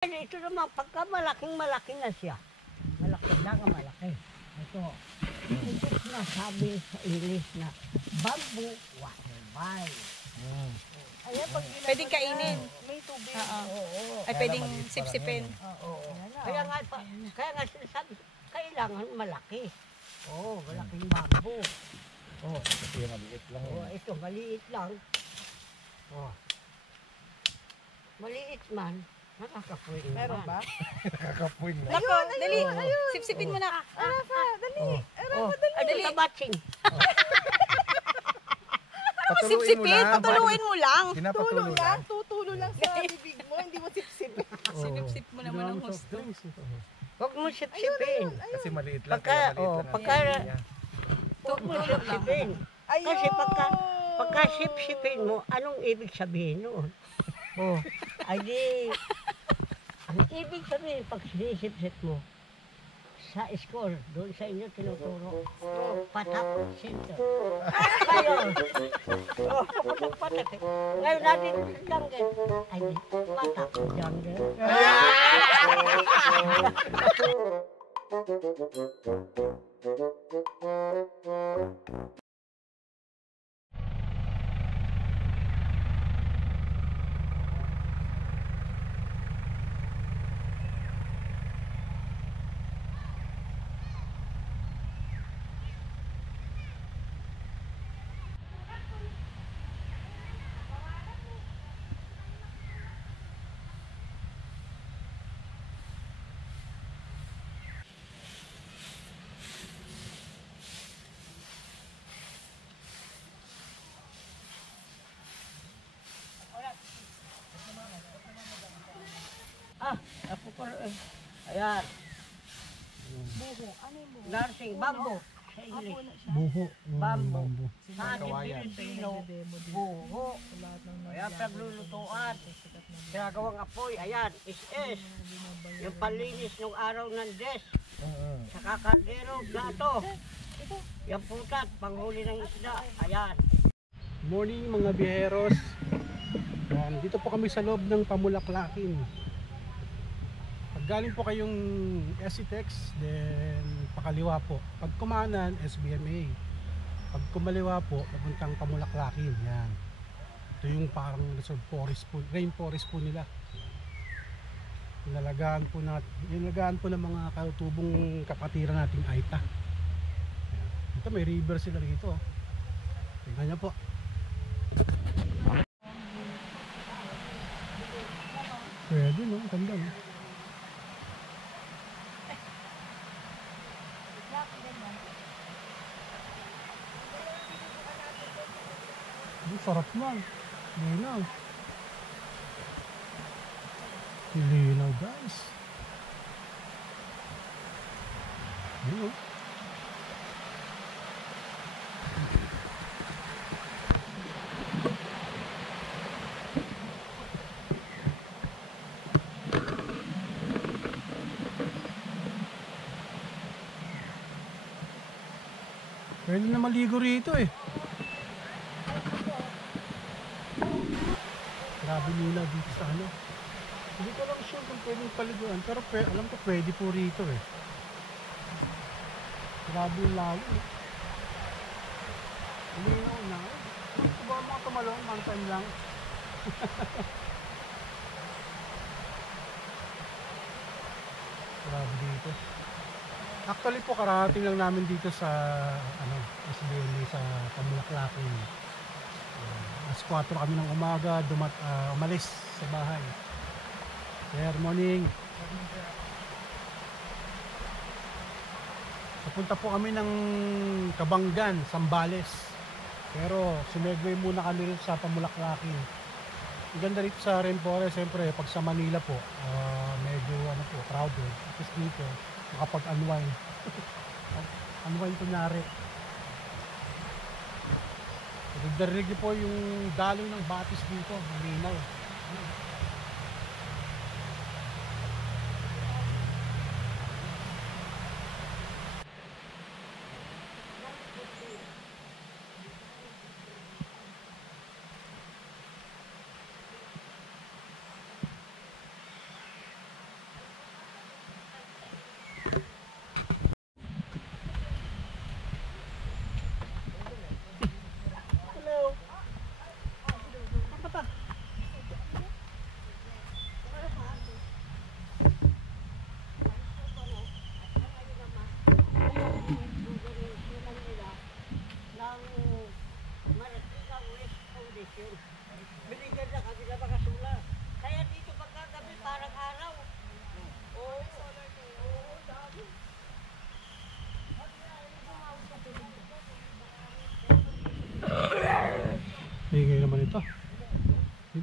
Ito naman, pagka malaki na siya. Malaki na. Ito. Ito sinasabi sa English na bamboo water vine. Ayan, pag Pwedeng kainin. may tubig. Oo. Ay, pwedeng sipsipin. Kaya nga sinasabi, kailangan malaki. Malaking bamboo. Ito maliit lang. Ito, maliit lang. Maliit man, nakakapuwing naman. Meron ba? Nakakapuwing na. Nako, dali. Sipsipin mo na. Dali. Dali. Kabatsing. Sipsipin, patuluin mo lang. Pinapatulo lang. Tutulo lang sa bibig mo, hindi mo sipsipin. Sinipsip mo naman ang gusto. Huwag mo sipsipin. Kasi maliit lang. Pagka- Kaya maliit lang. pagka- niya. Huwag mo sipsipin. Kasi pagka sipsipin mo, anong ibig sabihin noon? Ang ibig sabihin, pag sinisipsip mo, sa school, doon sa inyo tinuturo, patak, center. Ngayon, patak. Ngayon natin sa jungle, ay patak, jungle. Ayan. Buho. Ano yung buho? Nursing, bamboo. Sa English. Buho. Bamboo. Sa ating Kawayan. Pilipino, buho. Kaya paglulutuan. Ginagawang apoy. Ayan, is. Yung panlinis ng araw ng des. Sa kakardero, gato. Yung putat, panghuli ng isda. Ayan. Morning mga biyeros. Dito po kami sa loob ng Pamulaklakin. Pag galing po kayong SCTEX, then pakaliwa po. Pag kumanan, SBMA. Pag kumaliwa po, papuntang Pamulaklakin. Yan. Ito yung parang reserve forest po, rainforest po nila. Inalagaan po ng mga katutubong kapatiran nating Aita. Yan. Ito may river sila rito. Tingnan niyo po. Pwede no, ganda no. Sarap man. Linaw. Linaw guys. Linaw. Pwede na maligo rito eh. Grabe nila dito sa ano. Hindi ko lang sure kung pwedeng paliguan. Pero alam ko pwede po rito eh. Grabe yung layo eh. Linaw na eh. Ito ba mga tumalong? Mountain lang. Grabe dito. Actually po karating lang namin dito sa SBMA sa Pamulaklakin. Alas 4 kami ng umaga umalis sa bahay. Good morning. Papunta po kami ng Kabanggan, Sambales. Pero sumegway muna kami sa Pamulaklakin. Ang ganda rito sa rainforest, siyempre pag sa Manila po, medyo crowded. Tapos dito, makapag-unwind. Unwind kunyari. Nagdarinig niyo po yung daloy ng batis dito, malinaw.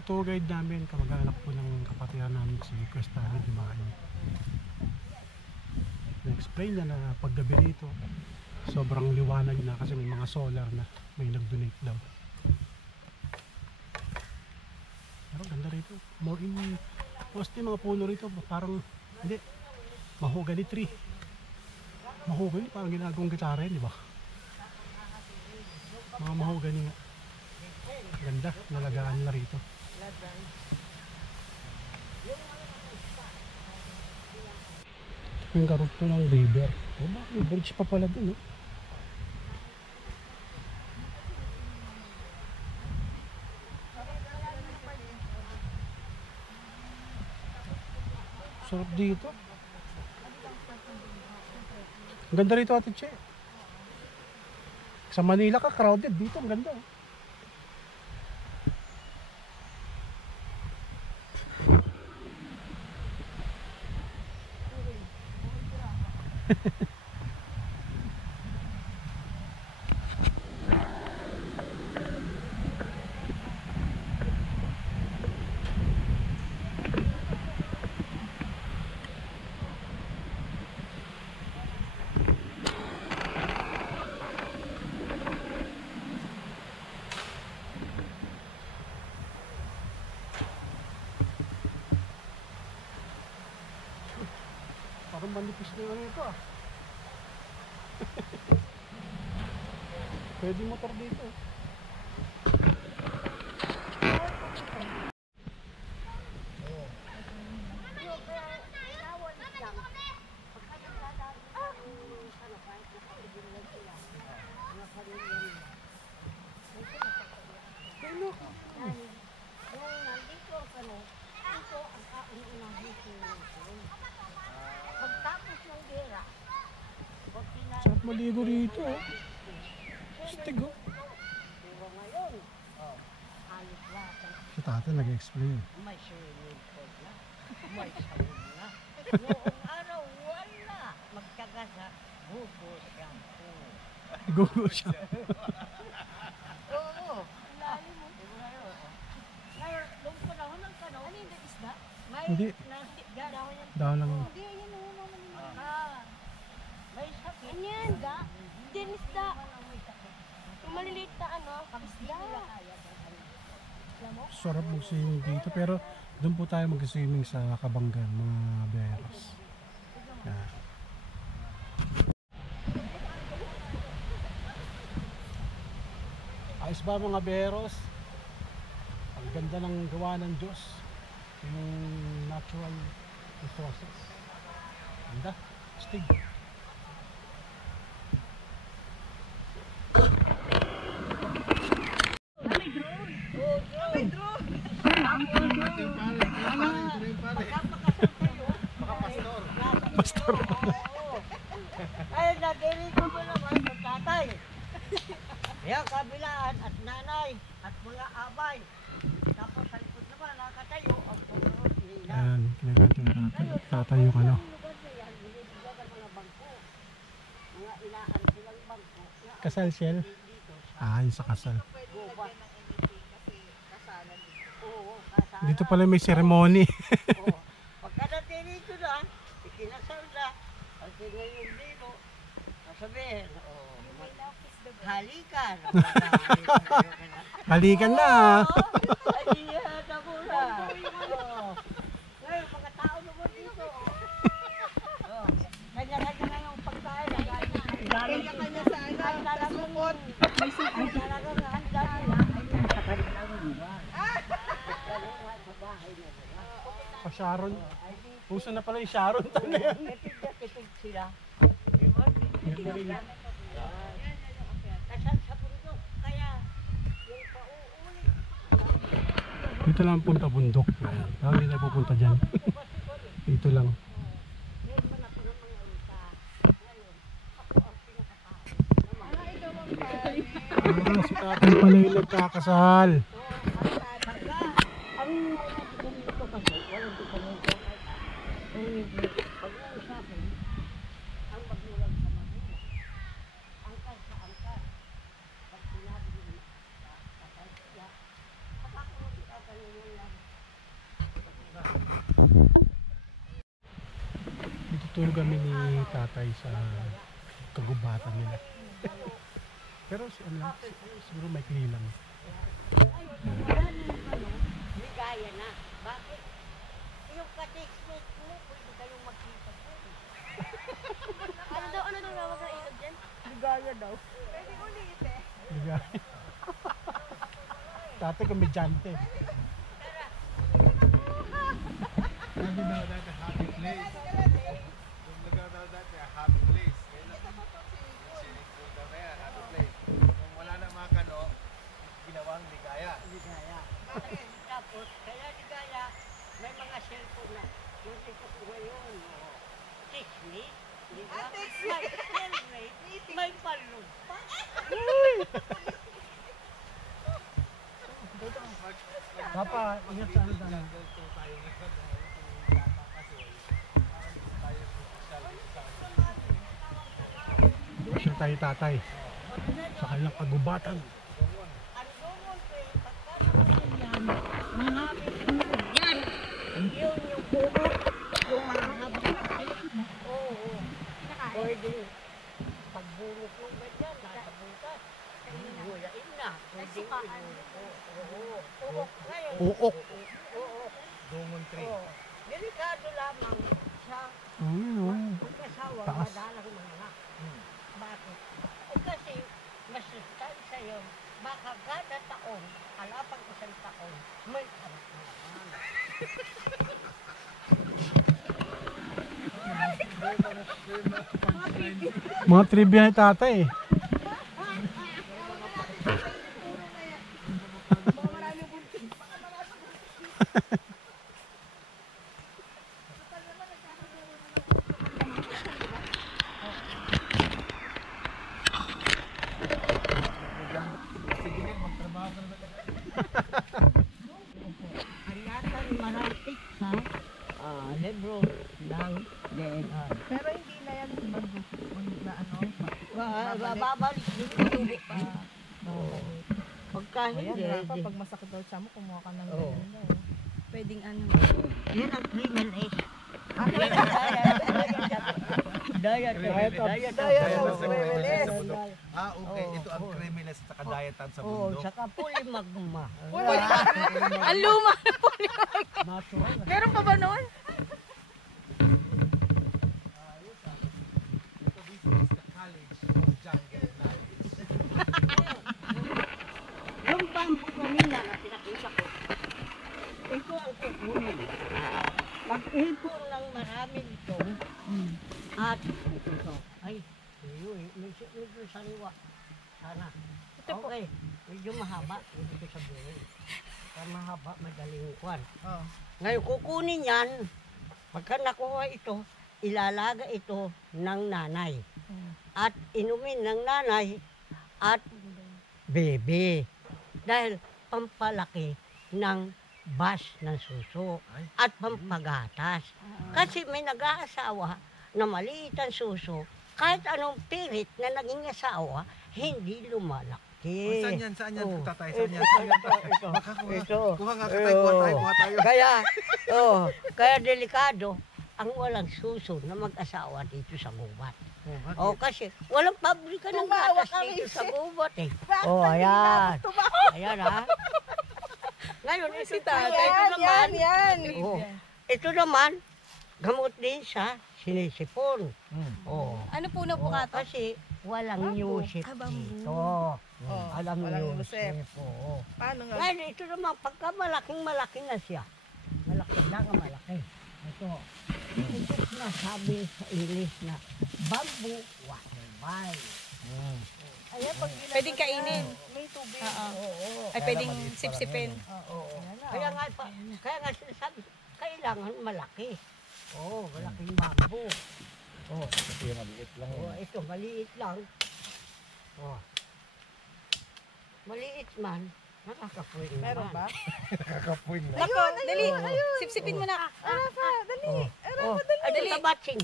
tour guide namin, kamag-anak po ng kapatiran namin si Questari Dumain. Na-explain niya na paggabi rito, sobrang liwanag na kasi may mga solar na may nag-donate daw. Pero ganda rito. Mostly mga puno rito, parang, hindi, mahogany tree. Mahogany, parang ginagawang gitara yun, di ba? Mga mahogany nga. Ganda, nalagaan nila rito. Yung karugto ng river. Oh, may bridge pa pala dun, oh. Sarap dito. Ang ganda rito, Ate Che. Sa Manila ka, crowded. Dito, ang ganda. Oh. Parang manipis na yung ito, ah. Pwede motor dito. Sarap maligo rito, oh. Stig, oh. Si Tata nag-explain. May swimming pool na. May sabon na. Noong araw, wala. Magtyaga sa bubo shampoo. Gugo siya. Oo. Lalim mo. Ngayon, nung panahon ng tanong. Ano yung isda? May Hindi. dahon yan. Dahon lang. Hindi, yan o. May sakit. Ano yan, da? Din isda. Yung maliliit na ano, isda. Sarap mag-swimming dito. Pero doon po tayo mag-swimming sa Kabanggan, mga beros. Yan. Ayos ba mga beros? Ang ganda ng gawa ng Diyos. Yung natural resources. Ganda. Stig. Pastor. Ay, nadirito mo naman sa tatay. Kaya kabilaan at nanay at mga abay. Tapos sa likod naman, nakatayo ang pagkaroon nila. Ayan, kinaganto na tatay. Tatay yung ano. Mga ilaan silang bangko. Kasal shell. Ah, yung sa kasal. Oo, kasama. Dito pala may ceremony. Oo. Pagka nadirito na, ikinasal na. At ngayon dito, sasabihin, halikan. Halikan na. Ah. Ay, hata mo na. Ngayon, mga tao naman dito. Kanya-kanya na yung pagkain. Kanya-kanya sana. Sumot. Ay, talagang handa nila. Ay, sa kanilang lugar. Sa bahay na nila. Pa Sharon. Puso na pala yung Sharon. Tanda yan. Kitig sila. Diba? Kasal sa bundok. Kaya, yung pauuli. Dito lang punta bundok. Ayan. Hindi tayo pupunta dyan. Dito lang. Ngayon man ako ng mga ulta. Ngayon, ako ang pinakatao. Ah, si tatay pala yung nagkakasal. Ang mga dokumento kasi, walang dokumento. Ang hindi, pag-uusapin, ang magulang sa magulang. Angkas sa angkas. Pag sinabi nila, patay siya. Kapag ako magkakaroon nila, Tutulog kami ni tatay sa kagubatan nila. Pero siguro may kinilang. Ligaya na. Bakit? Yung katiksit mo, pwede kayong magkita po. Ano daw tawag ng ilog dyan? Ligaya daw. Diba? Tatay komedyante. Sabi daw dati happy place. Kung lugar daw dati happy place. Kaya na swimming pool daw na yan, happy place. Kung wala na mga kano, ginawang ligaya. Ligaya. Bakit? Tapos, kaya ligaya, may mga cellphone na. Yung ito ko ngayon, Tiknik. Diba? May helmet, may palong pa. Papa, ingat sa ano dala. Siya tayo tatay sa kanyang kagubatan. Yun yung puno, yung mga habang. Oo. Pwede. Pagbulok ng ganyan, nakabutas. Gulain na. Pwede oo. Uok. Ngayon. Uok. Oo. Dungon tree. Oo. Delikado lamang sa mag-asawa, Taas. madalang mga anak. Bakit? Kasi masustansya yun. Baka kada taon, alapang isang taon, may anak na naman. Mga trivia ni tatay eh. Ariatan Marantik sa libro ng DNA. Pero hindi na yan na ano. Babalik din yung tubig pa. Pagka hindi, Pag masakit daw siya mo, kumuha ka ng Oo. ganyan daw. Pwedeng ano. yun ang criminal age. Diet of Cremeles. Ah, okay. Ito ang Cremeles at saka diet sa Oo, bundok. saka pulimagma. Ang luma na po. Natural. Meron pa ba noon? Ito dito is the College of Jungle Knowledge. Yung bamboo kanina na pinakita ko, ito ang kukunin. Mag-ipon ng marami ito. At ito. Ay, medyo sariwa. Sana. Okay. Medyo mahaba. Medyo ko sabihin. Kaya mahaba, madaling kwan. Ngayon, kukunin yan. Pagka nakuha ito, ilalaga ito ng nanay. At inumin ng nanay at bebe. Dahil pampalaki ng bas ng suso at pampagatas. Kasi may nag-aasawa na maliit ang suso, kahit anong pirit na naging asawa, hindi lumalaki. Saan yan? Saan yan? Oh. Tatay, saan yan? Ito. Makakuha. Ito. Kuha nga tatay, kuha tayo. Kaya delikado ang walang suso na mag-asawa dito sa gubat. Oh, kasi walang pabrika ng gatas dito sa gubat eh. Oh, ayan. Ayan ha. Ngayon, ito naman, oh, ito naman, gamot din sa sinisipon. Oh. Ano po na po Oh, kato? kasi walang yusip dito. Alam niyo yusip. Oo. Paano nga? Ngayon, ito naman, pagka malaki na siya, malaki lang ang malaki. Ito, ito sinasabi sa English na bamboo waterbuy. Ayan, pag Pwedeng kainin. may tubig. Oo. Ay, pwedeng sipsipin. Oo. Kaya nga sinasabi, kailangan malaki. Oo, malaking bamboo. Oh, Kasi maliit lang oh, ito, maliit lang. Oh. Maliit man, nakakapuwing naman. Meron ba? Nakakapuin na. Nako, dali. Sipsipin mo na. Oh. Dali. Tabatsing.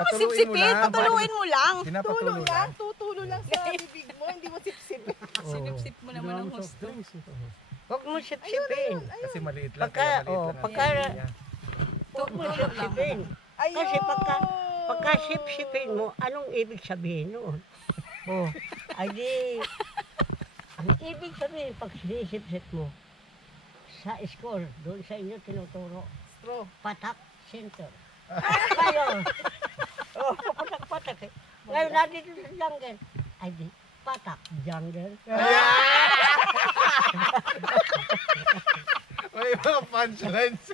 Patuluin mo lang. Patuluin mo lang. Pinapatulo lang. Tutulo lang sa bibig mo, hindi mo sipsipin. Sinipsip mo naman ang gusto. Huwag mo sipsipin. Kasi maliit lang. Pagka- kaya maliit oh, lang ang pagka- tingin niya. Huwag mo sipsipin. Kasi pagka sipsipin mo, anong ibig sabihin noon? Oh, ay di, ang ibig sabihin pag sinisipsip mo, sa score, doon sa inyo tinuturo, Straw. patak center. Ngayon, oh, patak-patak eh. Ngayon natin sa jungle, ay di, patak jungle. May mga punchlines.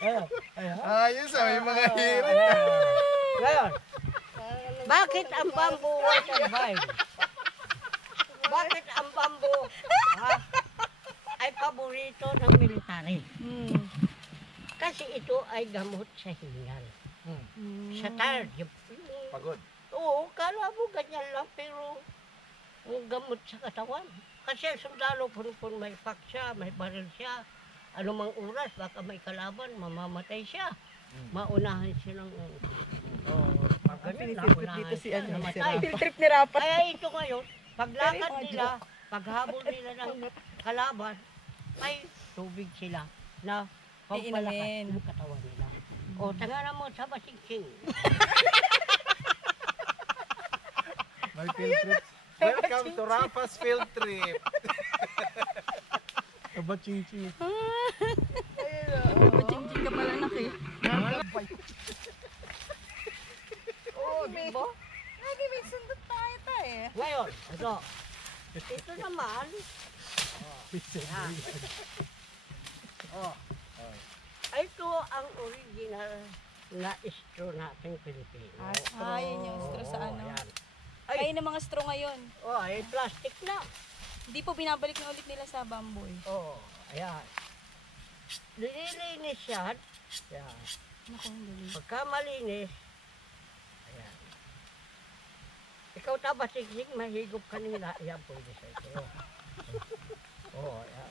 Ayos ah, may mga hero. Ngayon, bakit ang bamboo water vine? Bakit ang bamboo ay paborito ng military? Kasi ito ay gamot sa hingal. Sa tired. Pagod. Oo, kala mo ganyan lang pero ang gamot sa katawan. Kasi ang sundalo punpun may pak siya, may baril siya. Anumang oras, baka may kalaban, mamamatay siya. Maunahan siya ng... Pinisilpit dito si ano, si Rafa. Field trip ni Rafa. Kaya ito ngayon, paglakad nila, paghabol nila ng kalaban, may tubig sila na pampalakas Iinumin. ng katawan nila. O, tanganan mo sa basiksing. May field trip. Welcome to Rafa's field trip. Aba, ching-ching. Ching-ching ka pala nak eh. Oo, di ba? Lagi may sundot tayo eh. Ngayon, ito naman, yan. Oh. Ito ang original na straw nating Pilipino. Yun yung straw sa ano. Yan. Ay, ng mga straw ngayon. Oh, ay plastic na. Hindi po binabalik na ulit nila sa bamboy. Oh, ayan. Nililinis yan. Yan. Naku, ang galing. Pagka malinis, ayan. Ikaw tabasiksik, mahigop kanila. Ayan, pwede sa ito. Oh, ayan.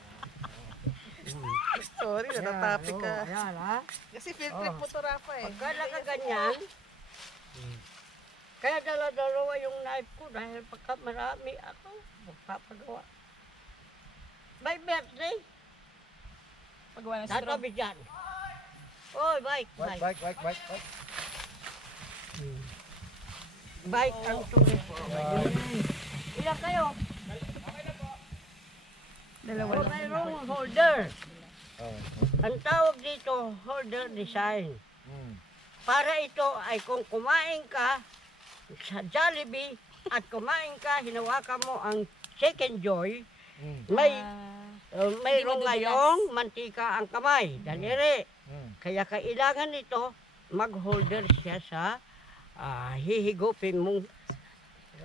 Sorry, natatapi ka. Oh, ayan, ha? Kasi field trip mo to, Rafa eh. Pagka nakaganyan, kaya dala-dalawa yung knife ko dahil pagka marami ako, magpapagawa. May birthday, Paggawa ng straw. tatabi dyan. Oy, bike. Bike ang tuloy po. Ilan kayo? Dalawa O lang. mayroong holder. Ang tawag dito, holder design. Para ito ay kung kumain ka sa Jollibee at kumain ka, hinawakan mo ang Chicken Joy, may mayroong madudulas. ngayong mantika ang kamay, daliri. Kaya kailangan nito mag-holder siya sa hihigupin mong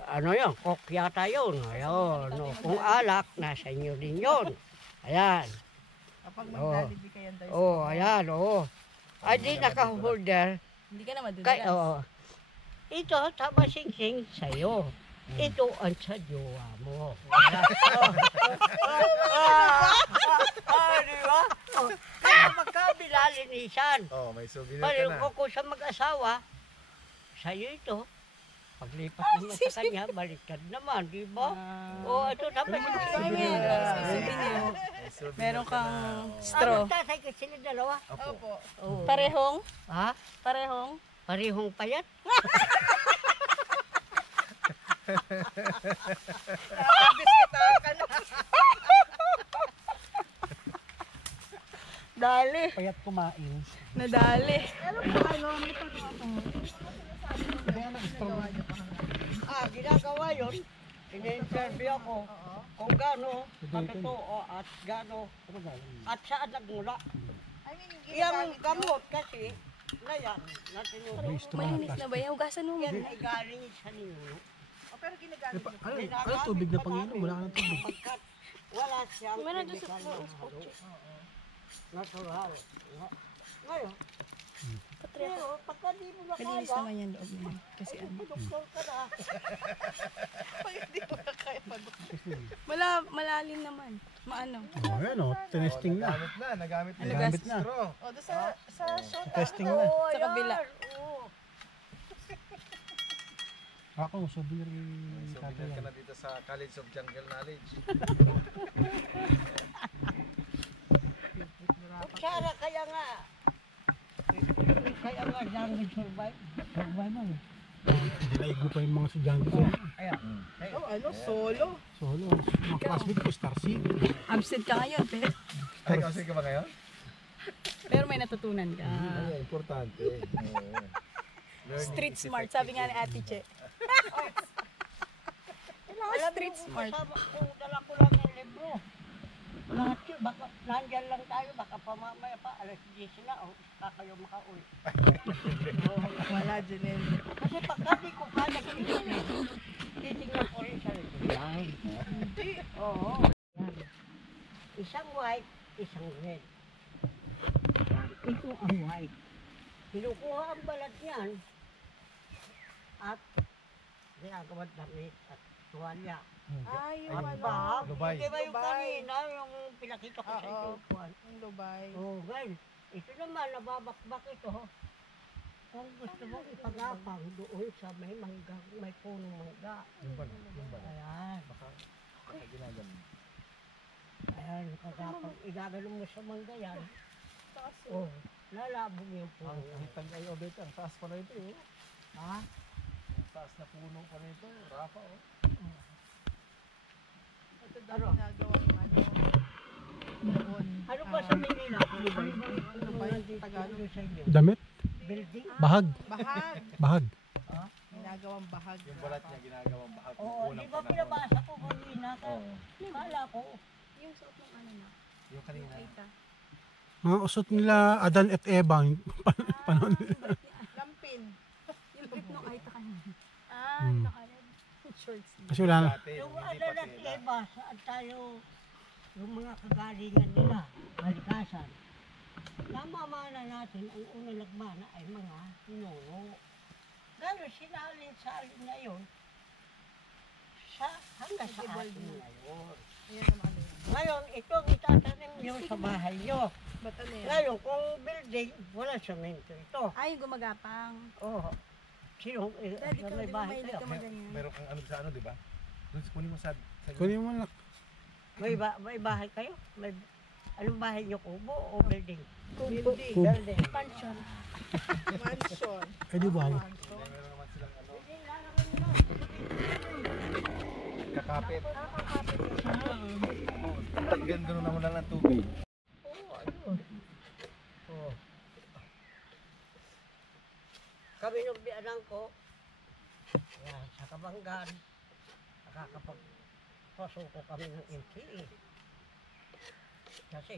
ano yun, coke yata yun. Ayun, no. Kung alak, nasa inyo din yun. Ayan. Kapag magdalibig kayo tayo. Oh, ayan, oh. Ay, di naka-holder. Hindi ka na madudulas. Kay, oh. Ito, tama sing-sing sa'yo. Ito ang sa jowa mo. Di ba? Oh, kaya magkabilalinisan. Oh, may souvenir ka Pero na. kung sa mag-asawa, sa'yo ito. Paglipat naman sa kanya, baliktad naman, di ba? Oh, ito tama sing-sing. Ay, may souvenir. May souvenir Meron ka kang na. straw. Tatay ka sila dalawa. Opo. Oh. Parehong? Ha? Parehong? Parehong payat? Biskitahan ka na. Dali. Payat kumain. Nadali. Ginagawa yun. Ina-interview ako kung gaano katotoo at gaano at saan nagmula. I mean, Yung gamot kasi na yan, na tinuro, Malinis na ba yan? Hugasan mo. yan ay galing sa ninuno. pero ginagamit mo. Ano tubig na panginom? Wala ka ng tubig. Pagkat wala siyang Meron doon sa chemical na sa halo. Natural. Ngayon, pero pagka di mo na Malinis kaya, naman yan loob naman. Kasi ano. doktor ka na. Pag hindi mo na kaya pag Malalim naman. Maano. Oh, ayan o, testing na. Nagamit na. Nagamit na. Straw. O, doon sa shot. Testing na. Oo, Sa kabila. yan. Oo. Ako, souvenir yung tatay Souvenir ka yan. na dito sa College of Jungle Knowledge. Kutsara kaya nga. Kaya Jungle Survive. Survival. Dilaigo pa yung mga estudyante ko. Ayan. Oh, ano, solo. Solo. Mga classmate ko, Star City. Absent ka ngayon, Ay, kasi ka ba ngayon? pero may natutunan ka. Ay, importante. Oo. Street smart, sabi nga ni Ate Che. Alam Street mo, smart. kasama ko, dala ko lang yung libro. Lahat yun, baka nandyan lang tayo, baka pamamaya pa, alas 10 na, o baka kayo makauwi. Wala, Janelle. Kasi pagka di ko kaya titingnan ko rin sa libro. Yan. Oo. Yan. Isang white, isang red. Yan. Ito ang white. Kinukuha ang balat niyan at ginagawa damit at tuwalya. Ay, yung At ano. bag, Dubai. hindi ba yung Dubai. kanina, yung pinakita ko sa Oo. inyo, Juan? Yung Dubai. Oh, well, ito naman, nababakbak ito. Kung gusto mo ipagapang doon sa may mangga, may punong mangga. Yung ba? Yung ba? Ayan. Baka ginagano. Ayan, pagapang igagano mo sa mangga yan. Taas, Oh, lalabog yung puno. Ang tagay o dito, ang taas pa na ito eh. Ha? Ang taas na puno pa nito, Rafa oh. Ito daw ginagawang ano. Doon. Ano ba sa Manila? Ano ba yung Tagalog? sa inyo? Damit? Building? Bahag. Bahag. Bahag. Ginagawang bahag. Yung balat niya ginagawang bahag. Oo, Unang di ba panahon. pinabasa ko kanina? Oo. Kala ko, Yung suot ng ano na, Yung kanina. kita. Mga usot nila Adan at Eva. Panahon nila. Lampin. Yung trip ng Aita kanina. Hmm. Nakalag. Shorts. Kasi wala na. Dati, yung hindi ano pa na tela. iba, saan tayo, yung mga kagalingan nila, malikasan. Namamana natin, ang unang nagmana ay mga pinuno. Gano'n sinalin-salin na yun, hanggang sa atin ngayon. Ayan naman ano yan. Ngayon, itong itatanim nyo sa bahay nyo. Ba't ano yan? Ngayon, kung building, wala semento ito. Ay, gumagapang. Oh, sino, Daddy, may ikaw, bahay di ba kayo? mahilig ka maganyan? Meron kang ano sa ano, di ba? Doon kunin mo sa Kunin mo na. May bahay kayo? May, anong bahay nyo, kubo o building? Building. Kubo. Building. Mansion. Mansion. Eh di ba? Mansion. meron naman silang ano, kakapit. Tagyan gano'n naman lang ng tubig. Oh. Kami nung biyanan ko, yan, sa Kabanggan, nakakapagpasuko kami ng MCE. Kasi,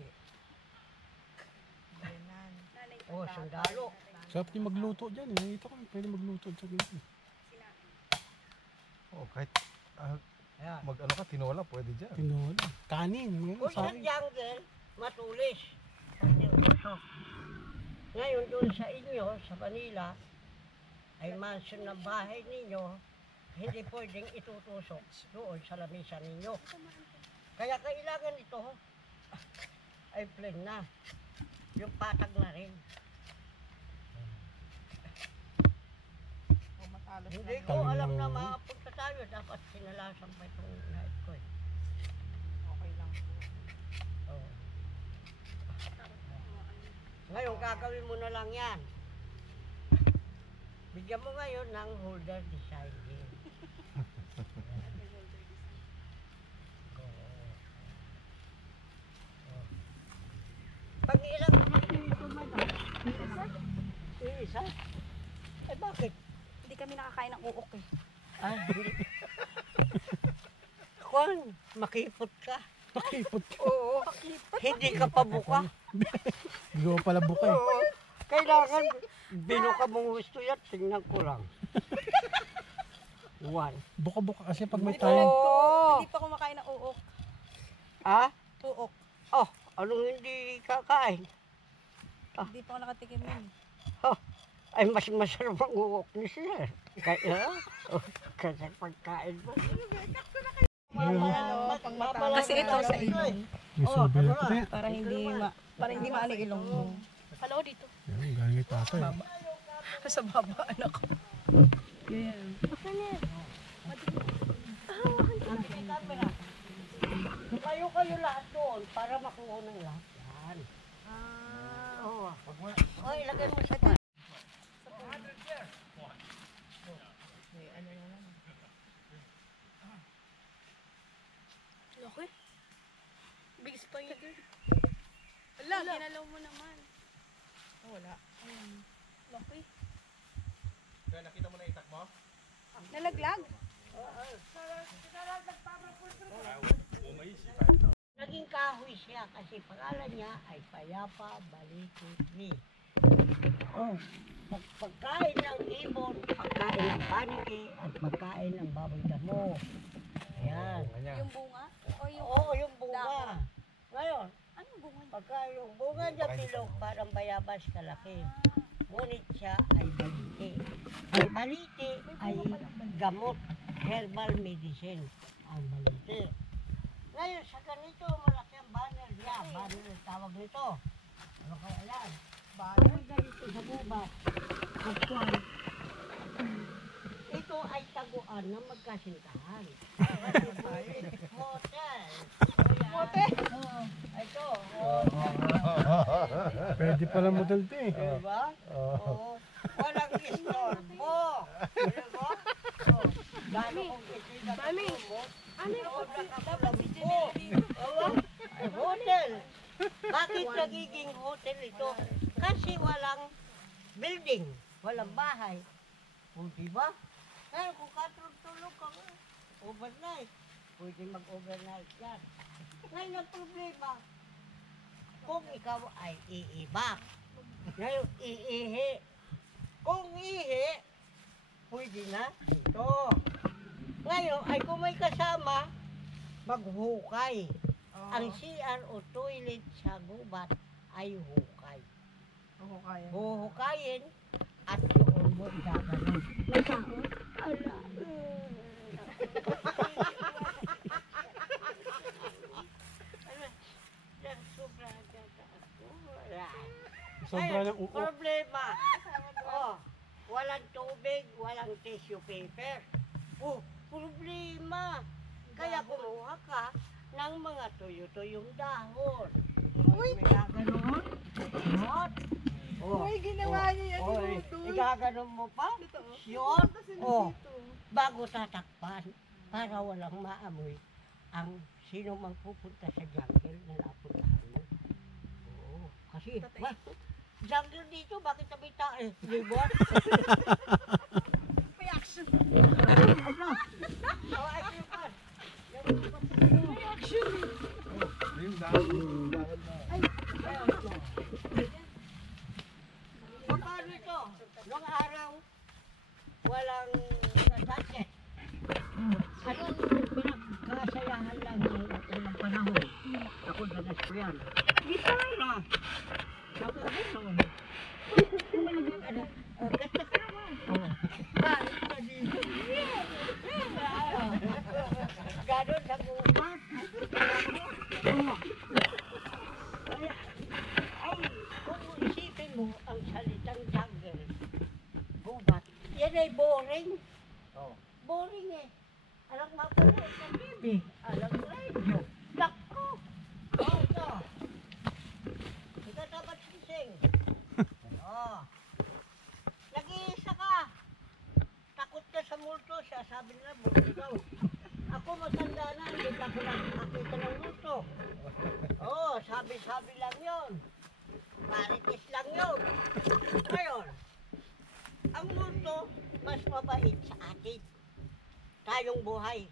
Bayanan. oh, sundalo. Sarap din magluto dyan. Ito kami pwede magluto sa ganito. Oh, kahit Ayan. mag-ano ka, tinola, pwede dyan. Tinola. Kanin. Mga Kung sa sari. jungle, matulis. Kasi uso. Ngayon doon sa inyo, sa Manila, ay mansion na bahay ninyo, hindi pwedeng itutusok doon sa lamisa ninyo. Kaya kailangan ito ay plain na. Yung patag na rin. O matalas na. Hindi ko alam na mapunta tayo. Dapat sinalasan pa itong night ko eh. Okay lang. Oo. Ngayon, gagawin mo na lang yan. Bigyan mo ngayon ng holder design din. Pag ilang naman ito, madam? Isa? Eh bakit? Hindi kami nakakain ng uok eh. Ah, hindi. Juan, makipot ka. Pakipot ka. Oo. Hindi ka pa buka. Hindi ko pala buka eh. Oo. Kailangan, binuka mong gusto yan, tingnan ko lang. One. Buka-buka kasi pag may Hindi tayo. Hindi pa kumakain ng uok. Ah? Uok. Oh, anong hindi kakain? Hindi pa ako nakatikim nun. Oh, ay mas masarap ang uok ni sir. Kaya, kasi pagkain mo. Ano, pang matalas. Kasi ito sa ilong. May Oh, sobe na ano puti. Para hindi maano yung ilong mo. Hello dito. Yan, galing kay tatay. Sa baba, anak ko. Ganyan. Kayo lahat doon para makuha ng lahat yan. Oo. Oh, ilagay mo sa ginalaw mo naman. Wala. Laki. Kaya nakita mo na itak mo? Nalaglag? Naging kahoy siya kasi pangalan niya ay Payapa Balikutri. Oh, pagkain ng ibon, pagkain ng paniki, at pagkain ng baboy damo. Ayan. Yung bunga? O yung... Oo, yung bunga. Ngayon, Anong bunga niya? pagka yung bunga niya bilog, parang bayabas kalaki. Ngunit siya ay baliti. Ang baliti ay gamot, herbal medicine. Ang baliti. Ngayon, sa ganito, malaki ang banner niya. Banner ang tawag nito. Ano kaya yan? Banner ganito sa gubat. Kapwan. Ito ay taguan ng magkasintahan. Hotel. Motel? Oo. Ito, hotel. Pwede pala model to eh. Diba? Oo. Walang istorbo. Diba? Oh, lalo kung itinatapos mo, ay hotel. Bakit nagiging hotel ito? Kasi walang building, walang bahay. O diba? Ngayon kung katulog ka, overnight, pwede mag-overnight yan. Ngayon ang problema, kung ikaw ay iibak, ngayon iihi. Kung ihi, pwede na ito. Ngayon ay kung may kasama, maghukay. Ang CR o toilet sa gubat ay hukay. Oo, kaya. Huhukayin at doon mo gagawin. May sahod? Ala. Sobra gata ako. Wala. Sobra ng uok. Problema. Oh, walang tubig, walang tissue paper. Oh, problema. Kaya kumuha ka ng mga tuyo-tuyong dahon. Uy! Gaganon. Oh. Uy, ginawa niya yan. Oy, Duduy. igaganon mo pa? Yun. Oh, bago tatakpan para walang maamoy ang sino mang pupunta sa jungle na napuntahan mo. Oo, kasi jungle dito, bakit sabi tayo? Di ba? May action. Ano? Oh, ay, pa. May action. Yung dahon na. Paano ito? Noong araw, walang budget. Anong pinagkasayahan lang ng unang panahon? Ako danas ko yan. Gitara! Saka ganon. Ganda ka naman. Bakit ka dito? Ganon sa gubat. Ay, kung isipin mo ang salitang jungle, gubat, yan ay boring. Oh. Boring eh. Alam mapanood ng TV. Alam radio. Nako! Oh, ito. Ito dapat sising. Oh. Nag-iisa ka. Takot ka sa multo. Siya sabi nila, multo daw. Ako matanda na, hindi ako nakakita ng multo. Oh, sabi-sabi lang yon. Marites lang yon. Ngayon, ang multo, mas mabait sa atin. Tayong buhay.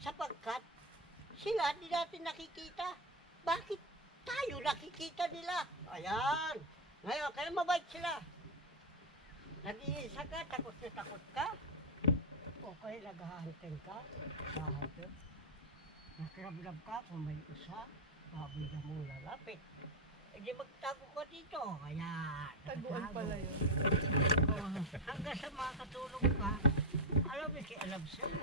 Sapagkat sila di natin nakikita. Bakit tayo nakikita nila? Ayan. Ngayon, kaya mabait sila. Nag-iisa ka, takot na takot ka. O kaya naghahanteng ka. Nahanteng. Nakiramdam ka kung may isa. Baboy na mong lalapit. E di magtago ka dito. Ayan. Taguan pala yun. Hanggang sa makatulog ka, alam mo si alam sa'yo.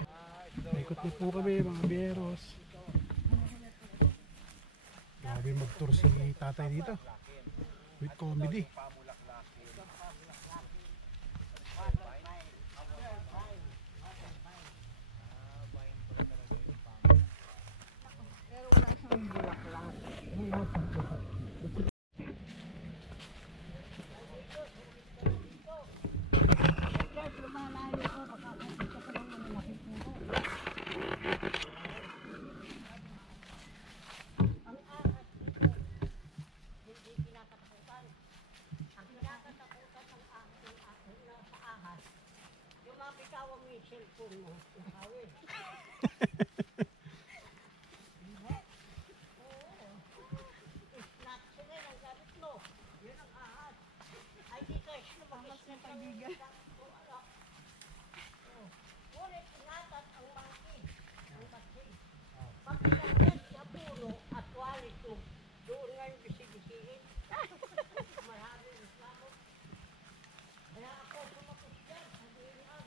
Ikot din po kami mga biyeros. Grabe mag-tour si tatay dito. With comedy. Pero wala siyang bulaklak. Kaya lumalayo ko, makakakita ka ng malalaking puno. Ang ahas dito, hindi mapitawan mo yung cellphone mo. Awin. Snatch na ang gamit mo. Yun ang ahas. Ay, di ka siya mag-snatch ang kaibigan. Ngunit ingatan ang bangki. Ang bangki. Pagkakit sa puno at walit mo, doon nga yung bisig-bisigin. Maraming reklamo. Kaya ako sumakot dyan, sabihin niya.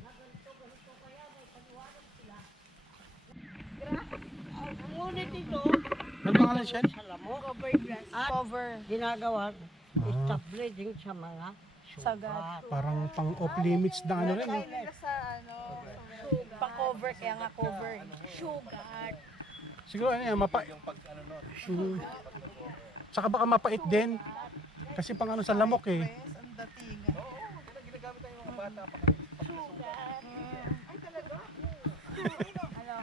Na ganito kaya may paniwanan sila. Ngunit ito, Ano pangalan siya? sa lamok Cover grass. at Cover. ginagawa stop bleeding sa mga Sagat. sugat. Parang pang off limits na ano rin. No? Nila sa ano. Pa-cover, kaya nga cover. Sugar. Siguro ano yan, Yung pag ano no, Tsaka baka mapait din. Kasi pang ano sa lamok eh. Yes, ang dating. kaya ginagamit tayo mga bata pa kami. Ay, talaga? Ano?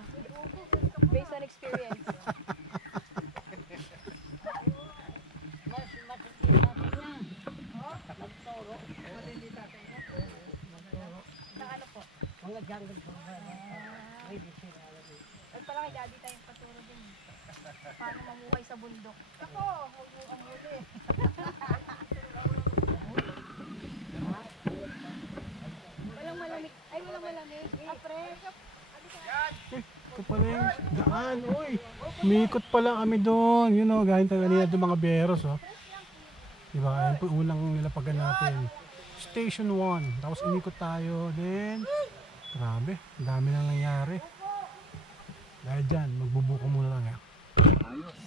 Based on experience. Mas matindi natin yan. Magtoro. Na ano po? Mga jungle program. May disira. At pala kay daddy tayong paturo din. Paano mamuhay sa bundok. Ako, huwag mo amuli. Walang malamig. Ay, walang malamig. Apre. Ito pala yung daan. Uy, umikot pala kami doon. You know, galing tayo kanina doon mga biyeros. Oh. Diba? Yan po yung unang nilapagan natin. Station 1. Tapos umikot tayo. Then, grabe. Ang dami na nangyari. Dahil dyan, magbubuko muna lang. Ayos.